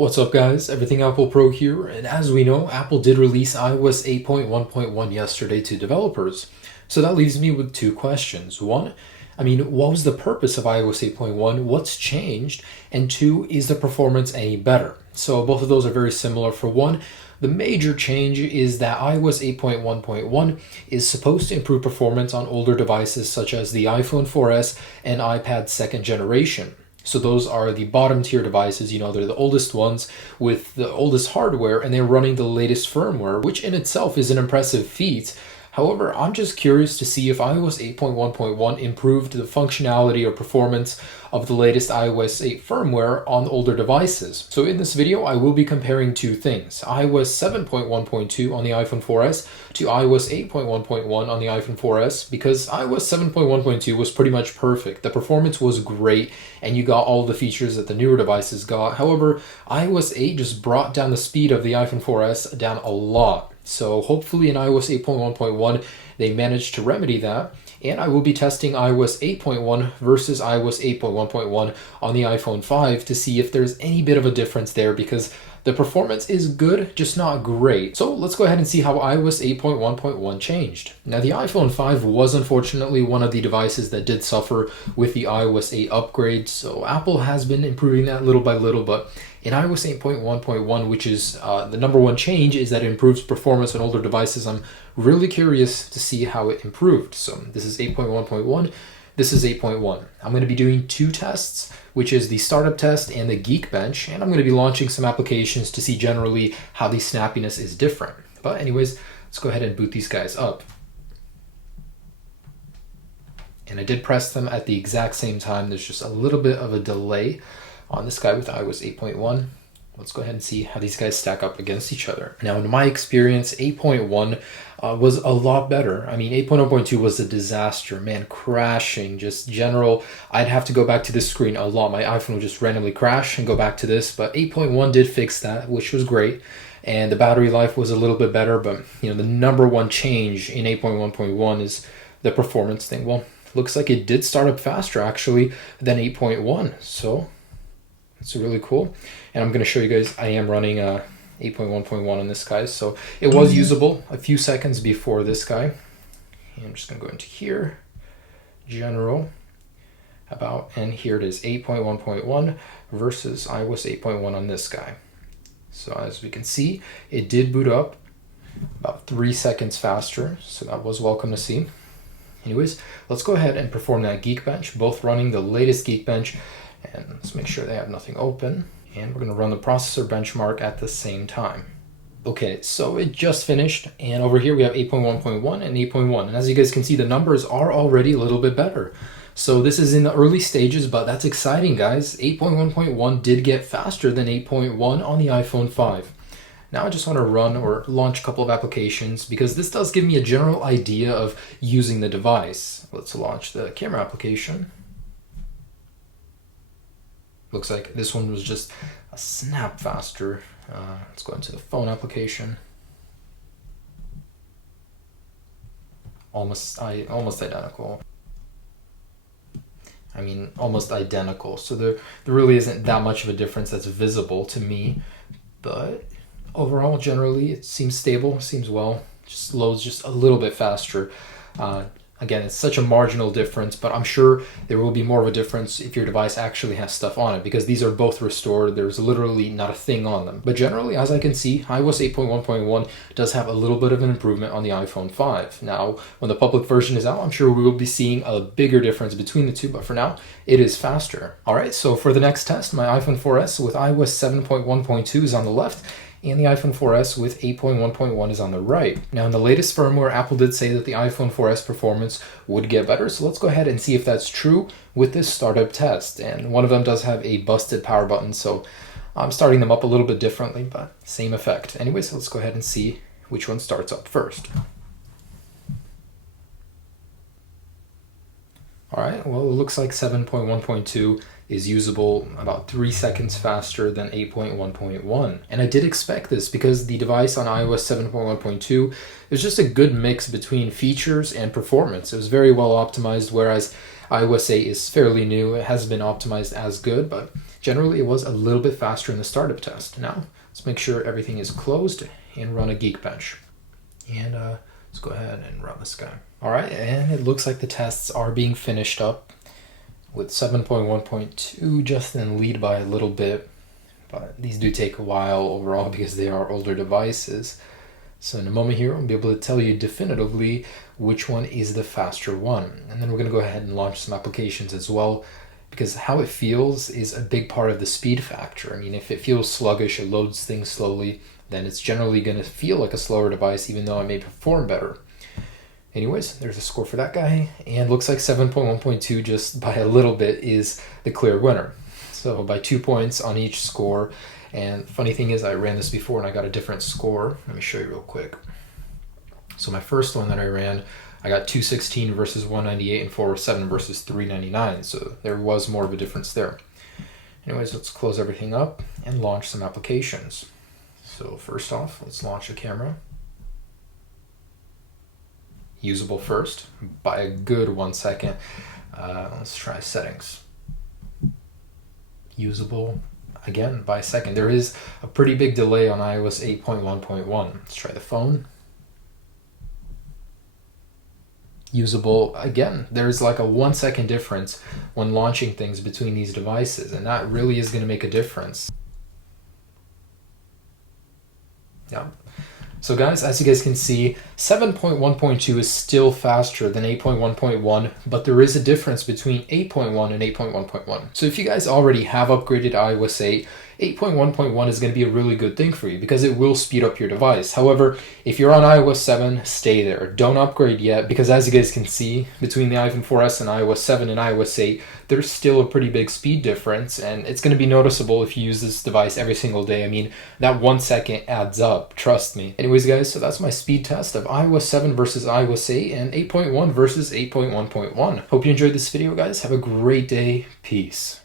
What's up guys, Everything Apple Pro here, and as we know, Apple did release iOS 8.1.1 yesterday to developers. So that leaves me with two questions. One, what was the purpose of iOS 8.1? What's changed? And two, is the performance any better? So both of those are very similar. For one, the major change is that iOS 8.1.1 is supposed to improve performance on older devices such as the iPhone 4S and iPad second generation. So those are the bottom tier devices, they're the oldest ones with the oldest hardware and they're running the latest firmware, which in itself is an impressive feat. However, I'm just curious to see if iOS 8.1.1 improved the functionality or performance of the latest iOS 8 firmware on older devices. So in this video, I will be comparing two things: iOS 7.1.2 on the iPhone 4S to iOS 8.1.1 on the iPhone 4S, because iOS 7.1.2 was pretty much perfect. The performance was great and you got all the features that the newer devices got. However, iOS 8 just brought down the speed of the iPhone 4S down a lot. So hopefully in iOS 8.1.1 they managed to remedy that, and I will be testing iOS 8.1 versus iOS 8.1.1 on the iPhone 5 to see if there's any bit of a difference there, because the performance is good, just not great. So let's go ahead and see how iOS 8.1.1 changed. Now the iPhone 5 was unfortunately one of the devices that did suffer with the iOS 8 upgrade, so Apple has been improving that little by little, but in iOS 8.1.1, which is the number one change, is that it improves performance on older devices. I'm really curious to see how it improved. So this is 8.1.1, this is 8.1. I'm going to be doing two tests, which is the startup test and the Geekbench, and I'm going to be launching some applications to see generally how the snappiness is different. But anyways, let's go ahead and boot these guys up. And I did press them at the exact same time. There's just a little bit of a delay on this guy with iOS 8.1. Let's go ahead and see how these guys stack up against each other. Now, in my experience, 8.1 was a lot better. 8.0.2 was a disaster, man, crashing, just general. I'd have to go back to this screen a lot. My iPhone would just randomly crash and go back to this, but 8.1 did fix that, which was great. And the battery life was a little bit better, but the number one change in 8.1.1 is the performance thing. Well, looks like it did start up faster actually than 8.1, so it's really cool. And I'm going to show you guys, I am running 8.1.1 on this guy, so it was usable a few seconds before this guy. And I'm just going to go into here, general, about, and here it is, 8.1.1 versus iOS 8.1 on this guy. So as we can see, it did boot up about 3 seconds faster, so that was welcome to see. Anyways, let's go ahead and perform that Geekbench, both running the latest Geekbench. And let's make sure they have nothing open. And we're going to run the processor benchmark at the same time. Okay, so it just finished. And over here we have 8.1.1 and 8.1. And as you guys can see, the numbers are already a little bit better. So this is in the early stages, but that's exciting, guys. 8.1.1 did get faster than 8.1 on the iPhone 5. Now I just want to run or launch a couple of applications, because this does give me a general idea of using the device. Let's launch the camera application. Looks like this one was just a snap faster. Let's go into the phone application. Almost identical. Almost identical. So there really isn't that much of a difference that's visible to me. But overall, generally, it seems stable, seems well. Just loads just a little bit faster. Again, it's such a marginal difference, but I'm sure there will be more of a difference if your device actually has stuff on it, because these are both restored. There's literally not a thing on them. But generally, as I can see, iOS 8.1.1 does have a little bit of an improvement on the iPhone 5. Now, when the public version is out, I'm sure we will be seeing a bigger difference between the two, but for now, it is faster. All right, so for the next test, my iPhone 4S with iOS 7.1.2 is on the left, and the iPhone 4S with 8.1.1 is on the right. Now in the latest firmware, Apple did say that the iPhone 4S performance would get better, so let's go ahead and see if that's true with this startup test. And one of them does have a busted power button, so I'm starting them up a little bit differently, but same effect. Anyways, let's go ahead and see which one starts up first. All right, well, it looks like 7.1.2 is usable about 3 seconds faster than 8.1.1. And I did expect this, because the device on iOS 7.1.2 is just a good mix between features and performance. It was very well optimized, whereas iOS 8 is fairly new. It hasn't been optimized as good, but generally it was a little bit faster in the startup test. Now, let's make sure everything is closed and run a Geekbench. And let's go ahead and run this guy. All right, and it looks like the tests are being finished up with 7.1.2 just in lead by a little bit. But these do take a while overall because they are older devices. So in a moment here, I'll be able to tell you definitively which one is the faster one. And then we're going to go ahead and launch some applications as well, because how it feels is a big part of the speed factor. I mean, if it feels sluggish, it loads things slowly, then it's generally going to feel like a slower device, even though it may perform better. Anyways, there's a score for that guy, and looks like 7.1.2 just by a little bit is the clear winner. So by 2 points on each score. And funny thing is, I ran this before and I got a different score. Let me show you real quick. So my first one that I ran, I got 216 versus 198 and 407 versus 399. So there was more of a difference there. Anyways, let's close everything up and launch some applications. So first off, let's launch the camera. Usable first by a good 1 second. Let's try settings. Usable again by a second. There is a pretty big delay on iOS 8.1.1. Let's try the phone. Usable again. There's like a 1 second difference when launching things between these devices, and that really is going to make a difference. Yeah. So guys, as you guys can see, 7.1.2 is still faster than 8.1.1, but there is a difference between 8.1 and 8.1.1. So if you guys already have upgraded iOS 8, 8.1.1 is going to be a really good thing for you because it will speed up your device. However, if you're on iOS 7, stay there. Don't upgrade yet, because as you guys can see, between the iPhone 4S and iOS 7 and iOS 8, there's still a pretty big speed difference, and it's going to be noticeable if you use this device every single day. I mean, that 1 second adds up, trust me. Anyways, guys, so that's my speed test of iOS 7 versus iOS 8 and 8.1 versus 8.1.1. Hope you enjoyed this video, guys. Have a great day. Peace.